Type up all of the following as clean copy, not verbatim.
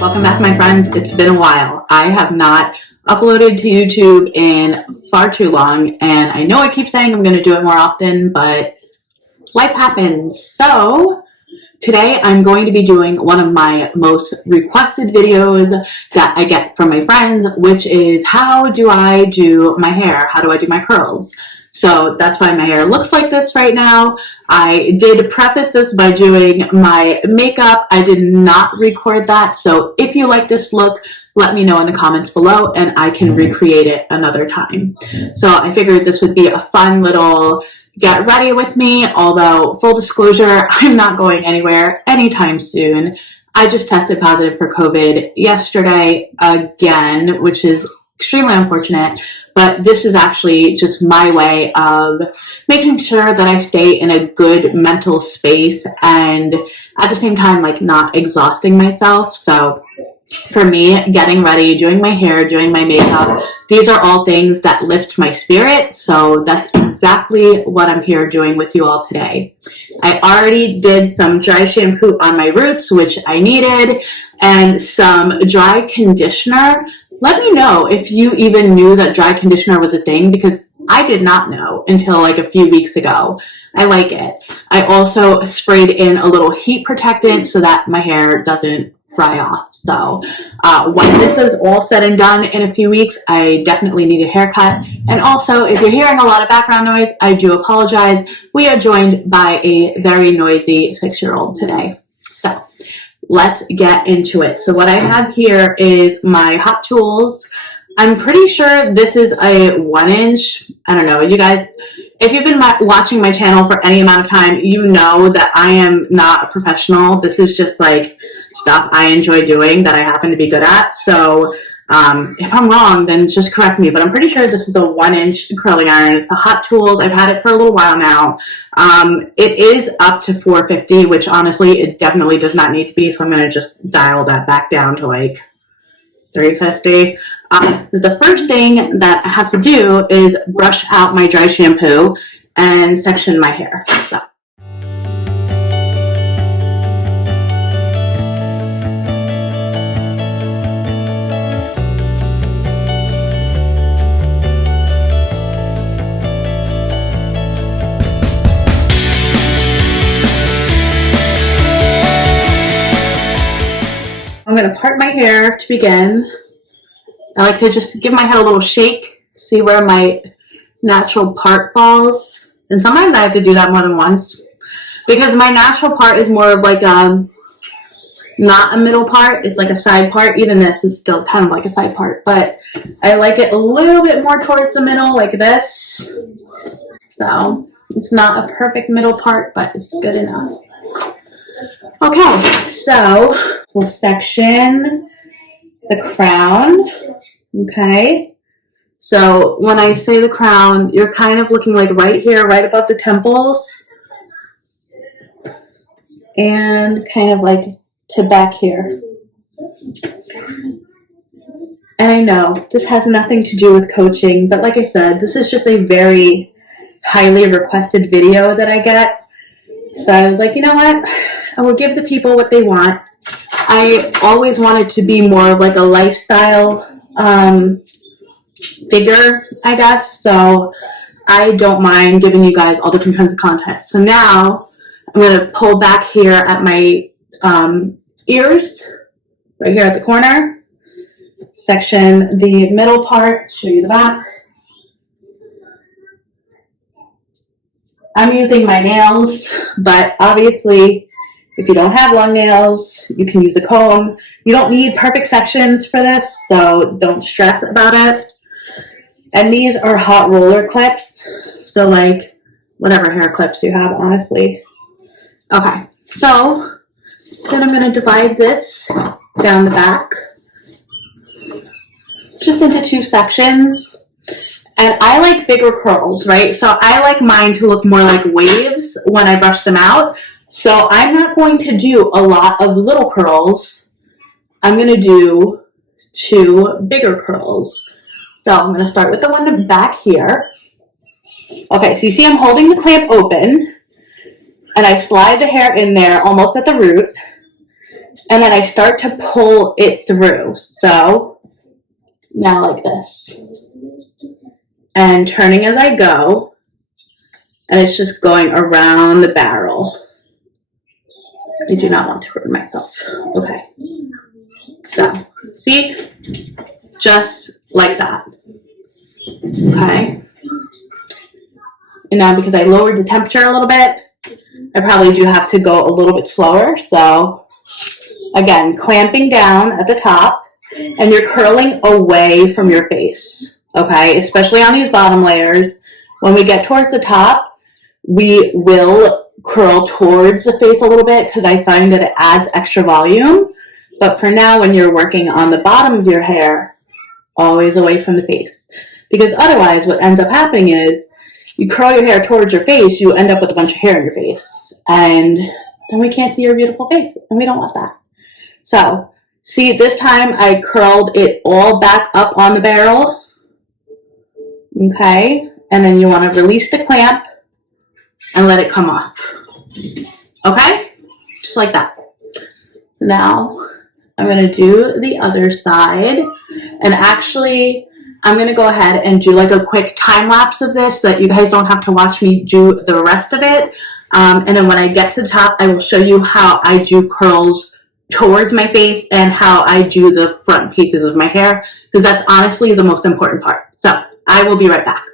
Welcome back, my friends. It's been a while. I have not uploaded to YouTube in far too long, and I know I keep saying I'm going to do it more often, but life happens. So today I'm going to be doing one of my most requested videos that I get from my friends, which is how do I do my hair? How do I do my curls? So that's why my hair looks like this right now. I did preface this by doing my makeup. I did not record that. So if you like this look, let me know in the comments below and I can recreate it another time. So I figured this would be a fun little get ready with me, although full disclosure, I'm not going anywhere anytime soon. I just tested positive for COVID yesterday again, which is extremely unfortunate, but this is actually just my way of making sure that I stay in a good mental space and at the same time, like, not exhausting myself. So for me, getting ready, doing my hair, doing my makeup, these are all things that lift my spirit. So that's exactly what I'm here doing with you all today. I already did some dry shampoo on my roots, which I needed, and some dry conditioner. Let me know if you even knew that dry conditioner was a thing, because I did not know until like a few weeks ago. I like it. I also sprayed in a little heat protectant so that my hair doesn't fry off. So when this is all said and done in a few weeks, I definitely need a haircut. And also, if you're hearing a lot of background noise, I do apologize. We are joined by a very noisy 6-year-old today. So let's get into it. So what I have here is my Hot Tools. I'm pretty sure this is a 1-inch. I don't know, you guys, if you've been watching my channel for any amount of time, you know that I am not a professional. This is just like stuff I enjoy doing that I happen to be good at. So if I'm wrong, then just correct me. But I'm pretty sure this is a 1-inch curling iron. It's a Hot Tools. I've had it for a little while now. It is up to 450, which honestly, it definitely does not need to be. So I'm going to just dial that back down to like 350. The first thing that I have to do is brush out my dry shampoo and section my hair. So. I'm going to part my hair to begin. I like to just give my head a little shake, see where my natural part falls. And sometimes I have to do that more than once, because my natural part is more of like not a middle part. It's like a side part. Even this is still kind of like a side part, but I like it a little bit more towards the middle, like this. So it's not a perfect middle part, but it's good enough. Okay, so we'll section the crown. Okay, so when I say the crown, you're kind of looking like right here, right above the temples, and kind of like to back here. And I know this has nothing to do with coaching, but like I said, this is just a very highly requested video that I get. So I was like, you know what? I will give the people what they want. I always wanted to be more of like a lifestyle figure, I guess. So I don't mind giving you guys all different kinds of content. So now I'm going to pull back here at my ears, right here at the corner. Section the middle part, show you the back. I'm using my nails, but obviously if you don't have long nails, you can use a comb. You don't need perfect sections for this, so don't stress about it. And these are hot roller clips, so like whatever hair clips you have, honestly. Okay, so then I'm going to divide this down the back just into 2 sections. And I like bigger curls, right? So I like mine to look more like waves when I brush them out. So I'm not going to do a lot of little curls. I'm going to do 2 bigger curls. So I'm going to start with the one back here. Okay, so you see I'm holding the clamp open, and I slide the hair in there almost at the root. and then I start to pull it through. So now like this, and turning as I go, and it's just going around the barrel. I do not want to hurt myself. Okay. So, see? Just like that. Okay. And now because I lowered the temperature a little bit, I probably do have to go a little bit slower. So, again, clamping down at the top, and you're curling away from your face. Okay? Especially on these bottom layers. When we get towards the top, we will curl towards the face a little bit because I find that it adds extra volume. But for now, when you're working on the bottom of your hair, always away from the face. Because otherwise, what ends up happening is you curl your hair towards your face, you end up with a bunch of hair in your face. And then we can't see your beautiful face. And we don't want that. So, see, this time I curled it all back up on the barrel. Okay? And then you want to release the clamp and let it come off. Okay? Just like that. Now, I'm going to do the other side. And actually, I'm going to go ahead and do like a quick time lapse of this so that you guys don't have to watch me do the rest of it. And then when I get to the top, I will show you how I do curls towards my face and how I do the front pieces of my hair, because that's honestly the most important part. So, I will be right back.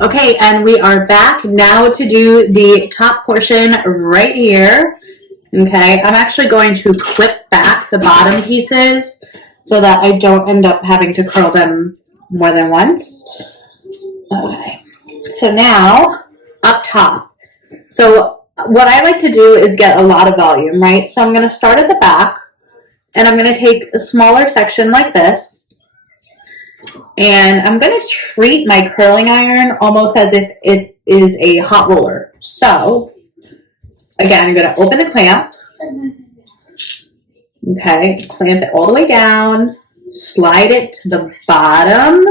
Okay, and we are back now to do the top portion right here. Okay, I'm actually going to clip back the bottom pieces so that I don't end up having to curl them more than once. Okay, so now up top. So what I like to do is get a lot of volume, right? So I'm going to start at the back, and I'm going to take a smaller section like this. And I'm going to treat my curling iron almost as if it is a hot roller. So, again, I'm going to open the clamp. Okay, clamp it all the way down. Slide it to the bottom.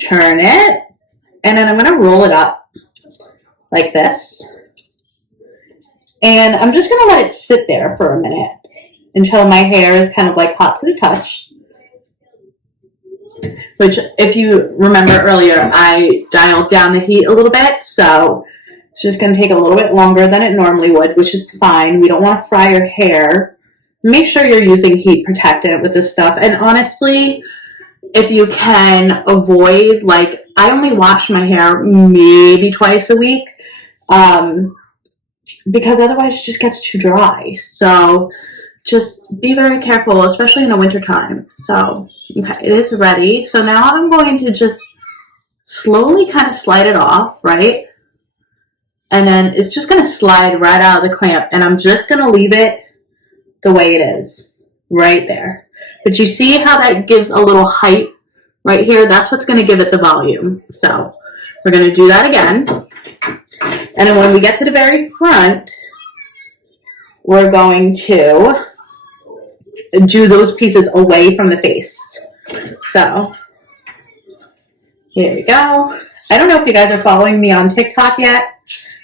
Turn it. And then I'm going to roll it up like this. And I'm just going to let it sit there for a minute until my hair is kind of like hot to the touch. Which, if you remember earlier, I dialed down the heat a little bit, so it's just going to take a little bit longer than it normally would, which is fine. We don't want to fry your hair. Make sure you're using heat protectant with this stuff. And honestly, if you can avoid, like, I only wash my hair maybe twice a week, because otherwise it just gets too dry. So just be very careful, especially in the winter time. So, okay, it is ready. So now I'm going to just slowly kind of slide it off, right? And then it's just going to slide right out of the clamp. And I'm just going to leave it the way it is, right there. But you see how that gives a little height right here? That's what's going to give it the volume. So we're going to do that again. And then when we get to the very front, we're going to do those pieces away from the face. So, here we go. I don't know if you guys are following me on TikTok yet,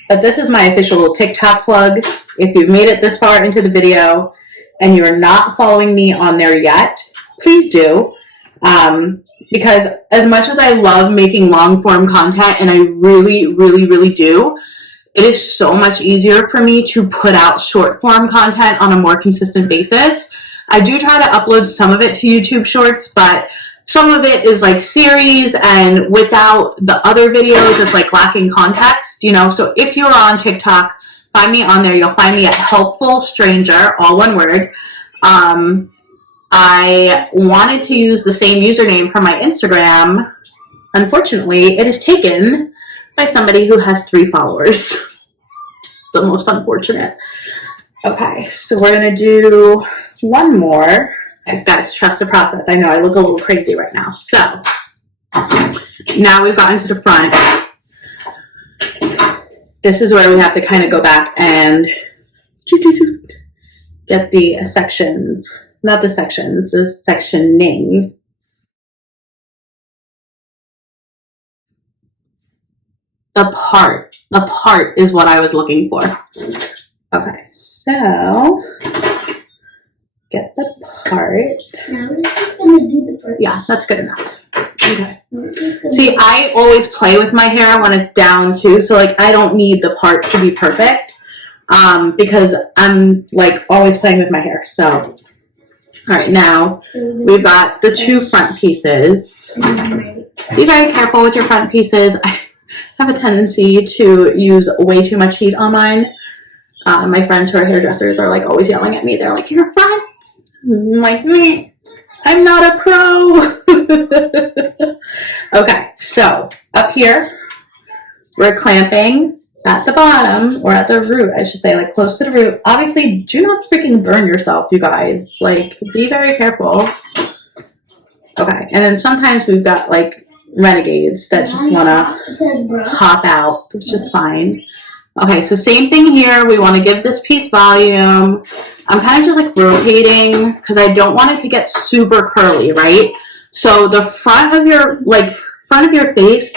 but this is my official TikTok plug. If you've made it this far into the video and you're not following me on there yet, please do. Because as much as I love making long form content, and I really, really, really do, it is so much easier for me to put out short form content on a more consistent basis. I do try to upload some of it to YouTube Shorts, but some of it is like series, and without the other videos, it's like lacking context, you know. So if you're on TikTok, find me on there. You'll find me at Helpful Stranger, all one word. I wanted to use the same username for my Instagram. Unfortunately, it is taken by somebody who has 3 followers. The most unfortunate. Okay, so we're going to do one more. Guys, trust the process. I know I look a little crazy right now. So, now we've gotten to the front. This is where we have to kind of go back and get the sections not the sections, the sectioning. The part is what I was looking for. Okay, so get the part. Now we're just gonna do the part. Yeah, that's good enough. Okay. See, I always play with my hair when it's down too, so like I don't need the part to be perfect, because I'm like always playing with my hair. So, all right, now we've got the two front pieces. Be very careful with your front pieces. I have a tendency to use way too much heat on mine. My friends who are hairdressers are like always yelling at me. They're like, "Your front." I'm like, me. I'm not a pro. Okay, so up here, we're clamping at the bottom, or at the root, I should say, like close to the root. Obviously, do not freaking burn yourself, you guys. Like, be very careful. Okay, and then sometimes we've got like renegades that just want to hop out, which is fine. Okay, so same thing here. We want to give this piece volume. I'm kind of just like rotating because I don't want it to get super curly, right? So the front of your face,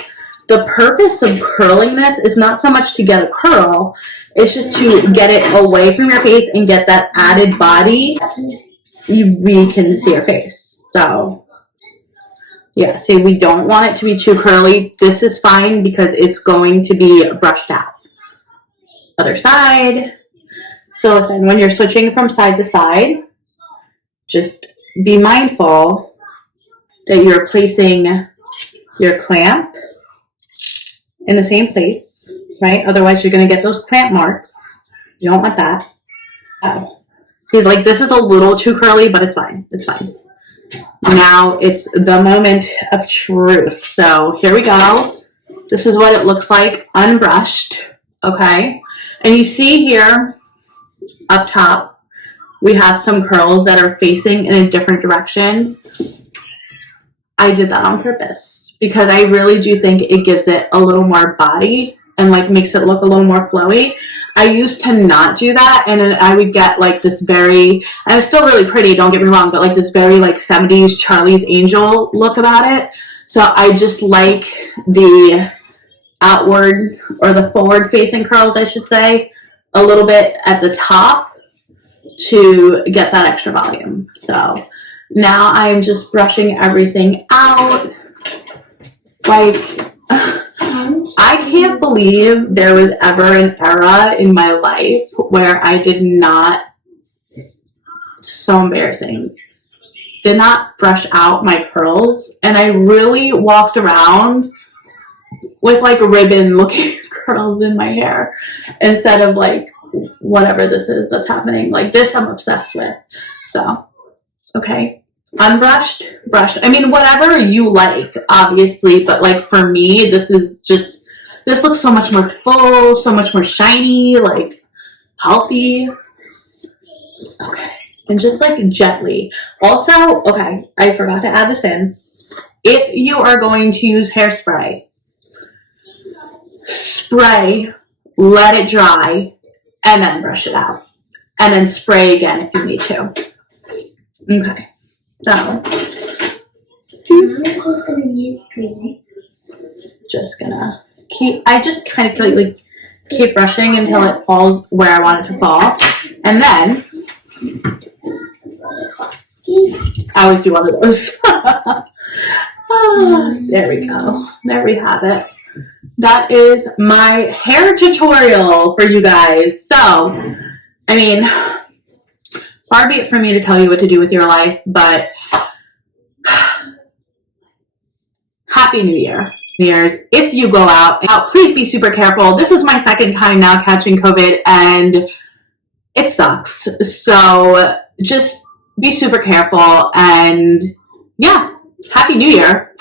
the purpose of curling this is not so much to get a curl, it's just to get it away from your face and get that added body. We can see your face. So yeah, see, we don't want it to be too curly. This is fine because it's going to be brushed out. Other side. So listen, when you're switching from side to side, just be mindful that you're placing your clamp in the same place, right? Otherwise you're going to get those clamp marks. You don't want that. See, like this is a little too curly, but it's fine. It's fine. Now it's the moment of truth. So here we go. This is what it looks like unbrushed, okay? And you see here up top, we have some curls that are facing in a different direction. I did that on purpose because I really do think it gives it a little more body and like makes it look a little more flowy. I used to not do that, and I would get like this very, and it's still really pretty, don't get me wrong, but like this very like 70s Charlie's Angel look about it. So I just like the outward or the forward facing curls, I should say, a little bit at the top to get that extra volume. So now I'm just brushing everything out. Like, I can't believe there was ever an era in my life where I did not, so embarrassing, did not brush out my curls. And I really walked around with like ribbon looking curls in my hair instead of like whatever this is that's happening. Like this I'm obsessed with. So, okay. Unbrushed, brushed. I mean, whatever you like, obviously, but like for me, this looks so much more full, so much more shiny, like healthy. Okay. And just like gently. Also, okay, I forgot to add this in. If you are going to use hairspray, spray, let it dry, and then brush it out. And then spray again if you need to. Okay. So, I'm just gonna use green. Just gonna I just kind of like keep brushing until it falls where I want it to fall. And then, I always do one of those. There we go. There we have it. That is my hair tutorial for you guys. So, I mean, far be it from me to tell you what to do with your life, but Happy New Year. If you go out, please be super careful. This is my second time now catching COVID, and it sucks. So just be super careful, and yeah, Happy New Year.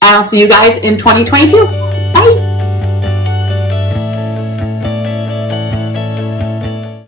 I'll see you guys in 2022.